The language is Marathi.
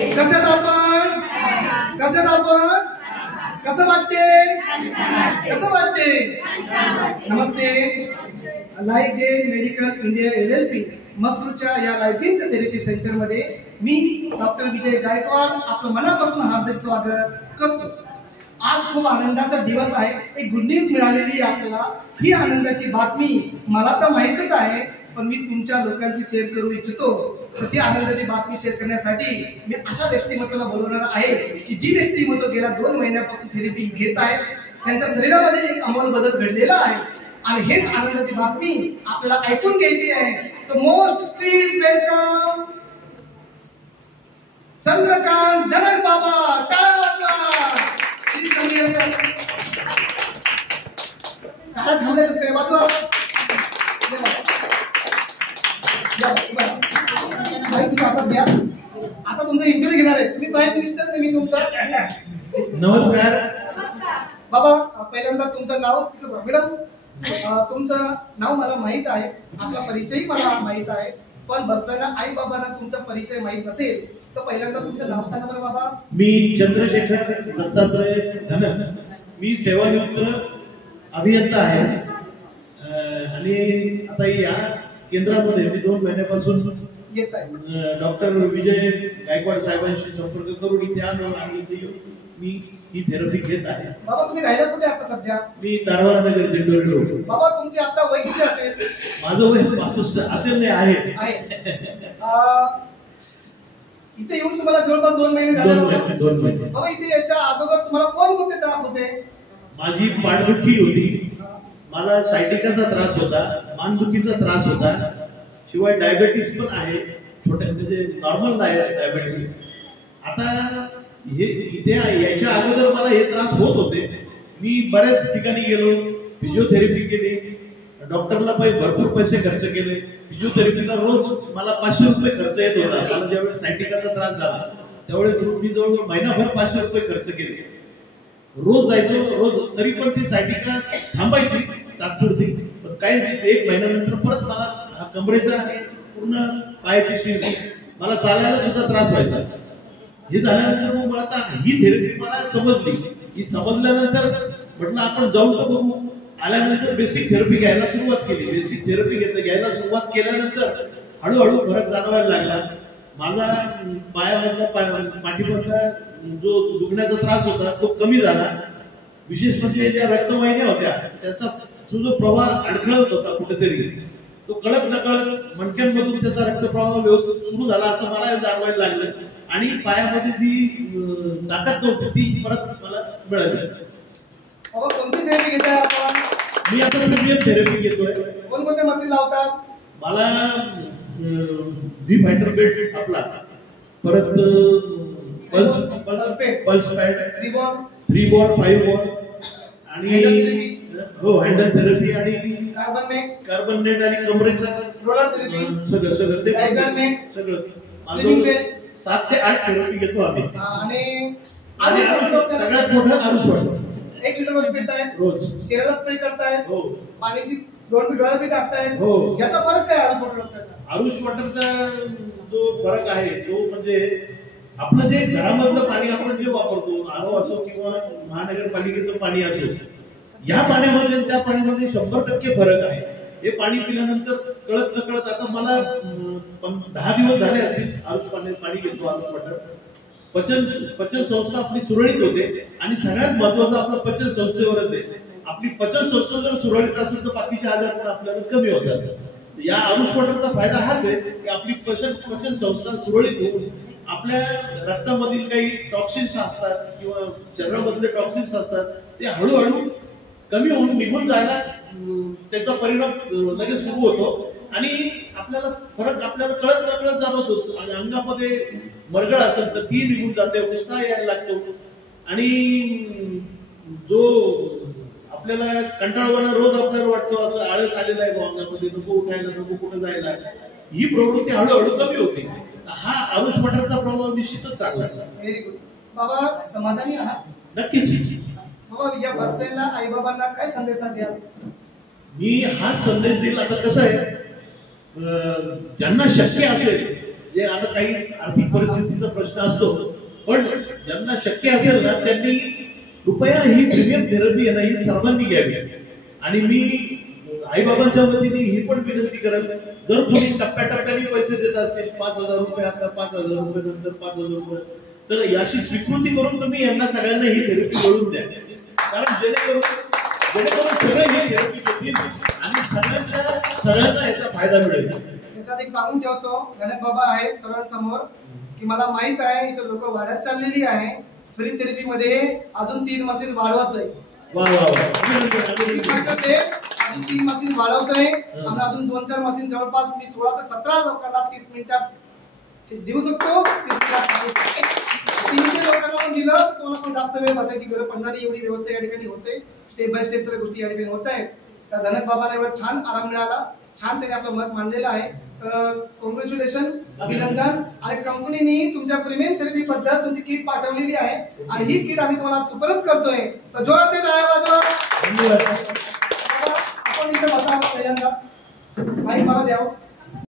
कशात आपण कसं वाटते नमस्ते. Life gain medical India LLP मसरूच्या या लाईफ गेन थेरपी सेंटर मध्ये मी डॉक्टर विजय गायकवाड आपलं मनापासून हार्दिक स्वागत करतो. आज खूप आनंदाचा दिवस आहे. एक गुड न्यूज मिळालेली आहे आपल्याला. ही आनंदाची बातमी मला तर माहितच आहे, पण मी तुमच्या लोकांशी शेअर करू इच्छितो. तर ती आनंदाची बातमी शेअर करण्यासाठी मी अशा व्यक्तिमत्वाला बोलवणार आहे की जी व्यक्तिमत्व गेल्या 2 महिन्यापासून थेरपी घेत आहे. त्यांच्या शरीरामध्ये एक अमोल बदल घडलेला आहे आणि हेच आनंदाची बातमी आपल्याला ऐकून घ्यायची आहे. तर मोस्ट प्लीज वेलकम चंद्रकांत धनक बाबा. टाळा थांबले कसं काय बाजूला आता तुमचा इंटरव्ह्यू घेणार आहे. तुम्ही प्राईम मिनिस्टर मी तुमचा. नमस्कार बाबा. पहिल्यांदा तुमचं नाव मॅडम. तुमचं नाव मला माहित आहे, आपला परिचयही मला माहित आहे, पण बसताना आई बाबांना तुमचा परिचय माहित नसेल तर पहिल्यांदा तुमचं नाव सांगा बरं बाबा. मी चंद्रशेखर दत्तात्रय धनक. मी सेवानिवृत्त अभियंता आहे आणि आता या केंद्रामध्ये मी 2 महिन्यापासून येत आहे. डॉक्टर विजय गायकवाड साहेबांशी संपर्क करून इथे आलो आणि मी ही थेरपी घेत आहे. बाबा तुम्ही राहिला कुठे आता सध्या? मी दारवाडा नगर दिंडोरी रोड. बाबा तुमची आता वय किती असेल? माझं वय 65 असेल. नाही आहे. इथे येऊन तुम्हाला जवळपास 2 महिने झाले. 2 महिने. बाबा इथे याच्या अगोदर तुम्हाला कोणते त्रास होते? माझी पाठदुखी होती, मला सायटिकाचा त्रास होता, मानदुखीचा त्रास होता, शिवाय डायबेटीस पण आहे. छोट्या म्हणजे नॉर्मल नाही डायबेटीस. आता हे इथे याच्या अगोदर मला हे त्रास होत होते. मी बऱ्याच ठिकाणी गेलो, फिजिओथेरपी केली, डॉक्टरला भरपूर पैसे खर्च केले. फिजिओथेरपीला रोज मला 500 रुपये खर्च येत होता. मला ज्यावेळेस सायटिकाचा त्रास झाला त्यावेळेस मी जवळजवळ महिनाभर 500 रुपये खर्च केले. रोज जायचो रोज. तरी पण ती सायटिका थांबायची तात्पुरती, पण काही 1 महिन्यानंतर परत मला हा कमरेचा पूर्ण पायाची शीर, मला चालायला सुद्धा त्रास व्हायचा. हे झाल्यानंतर मग मला आता ही थेरपी मला समजली. ही समजल्यानंतर म्हटलं आपण जाऊन तर बघू. आल्यानंतर बेसिक थेरपी घ्यायला सुरुवात केली. बेसिक थेरपी घ्यायला सुरुवात केल्यानंतर हळूहळू फरक जाणवायला लागला. माझा पायामधला पाठीमधला जो दुखण्याचा त्रास होता तो कमी झाला. विशेष म्हणजे ज्या रक्तवाहिन्या होत्या त्याचा जो प्रवाह अडखळत होता कुठेतरी, तो कळत नकळत मणक्यांमधून त्याचा रक्तप्रवाह व्यवस्थित सुरू झाला असं मला जाणवायला लागलं. आणि पायामध्ये जी ताकद नव्हती ती परत मला मिळाली. कोणती थेरपी घेताय आपण? मी आता PPF थेरपी घेतोय. कोणकोणते मशीन लावतात? मला V-फायटर बेल्ट आपला, परत पल्स पॅड 3 बॉल 5 बॉल आणि हो हँडल थेरपी आणि कार्बन नेट आणि कमरेचा रोलर थेरपी सगळं ते सगळं 7 ते 8 थेरपी घेतो आम्ही. आणि सगळ्यात मोठं आरुष 1 लिटर रोज पिताय रोज. चेहऱ्याला स्प्रे करताय. हो. पाण्याची 2 डोळ्याला बी टाकताय. हो. याचा फरक काय आरुष वॉटरचा? आरुष वॉटरचा जो फरक आहे तो म्हणजे आपलं जे घरामधलं पाणी आपण जे वापरतो, आरो असो किंवा महानगरपालिकेचं पाणी असो, या पाण्यामध्ये त्या पाण्यामध्ये 100% फरक आहे. हे पाणी पिल्यानंतर कळत नकळत आता मला 10 दिवस झाले असतील आरुष पाणी घेतो. आरुष वॉटर पचन संस्था आपली सुरळीत होते आणि सगळ्यात महत्वाचं आपलं पचन संस्थेवरच आहे. आपली पचन संस्था जर सुरळीत असेल तर बाकीचे आजार पण आपल्याला कमी होतात. या आरुष वॉटरचा फायदा हाच आहे की आपली पचन संस्था सुरळीत होऊन आपल्या रक्तामधील काही टॉक्सिन्स असतात किंवा शरीरामधले टॉक्सिन्स असतात ते हळूहळू कमी होऊन निघून जायला त्याचा परिणाम लगेच सुरू होतो आणि आपल्याला फरक आपल्याला कळत नकळत जाणवतो. आणि अंगामध्ये मरगळ असेल तर ती निघून जाते, उत्साह यायला लागतो आणि जो आपल्याला कंटाळवाणा रोज आपल्याला वाटतो असं आळस आलेला आहे अंगामध्ये, नको उठायला नको कुठं जायला, ही प्रवृत्ती हळूहळू कमी होते. हा आरुष वॉटरचा प्रभाव निश्चितच चांगला आहे. Very good. बाबा समाधानी आहात? नक्कीच. बाबा या बसलेल्या आई बाबांना काय संदेश द्याल? मी हा संदेश देईल. आता कसं आहे, ज्यांना शक्य असेल म्हणजे आता काही आर्थिक परिस्थितीचा प्रश्न असतो, पण ज्यांना शक्य असेल ना त्यांनी कृपया ही प्रीमियम थेरपी आहे ना ही सर्वांनी घ्यावी. आणि मी आईबाबांच्या वतीने ही पण विनंती करेल, जर तुम्ही टप्प्याटप्प्याने पैसे देत असतील 5,000 रुपये आता, 5,000 रुपये नंतर 5,000 रुपये, तर याची स्वीकृती करून तुम्ही यांना सगळ्यांना ही थेरपी मिळवून द्या. कारण जेणेकरून सगळे ही थेरपी घेतील आणि सगळ्यांना याचा फायदा मिळेल. त्याच्यात एक सांगून ठेवतो, गणेश बाबा आहेत सर्वांसमोर, की मला माहित आहे इथं लोक वाढत चाललेली आहे. फ्री थेरपी मध्ये अजून 3 मशीन वाढवतोय. अजून 3 मशीन वाढवतोय आणि अजून 2-4 मशीन जवळपास मी 16 ते 17 लोकांना 30 मिनिटात देऊ शकतो. 300 लोकांना पण दिलं, तुम्हाला पण जास्त वेळ बसायची गरज पडणार नाही, एवढी व्यवस्था या ठिकाणी होते. स्टेप बाय स्टेप सगळ्या गोष्टी या ठिकाणी होत आहेत. त्या धनक बाबांना एवढा छान आराम मिळाला, छान त्याने आपलं मत मांडलेलं आहे. तर कॉंग्रॅच्युलेशन, अभिनंदन. आणि कंपनीने तुमच्या प्रीमियम थेरपी बद्दल तुमची किट पाठवलेली आहे आणि ही किट आम्ही तुम्हाला सुपरत करतोय. तर जोरात टाळ्या वाजवा. धन्यवाद. आपण इथे बसा पहिल्यांदा, माईक मला द्यावं.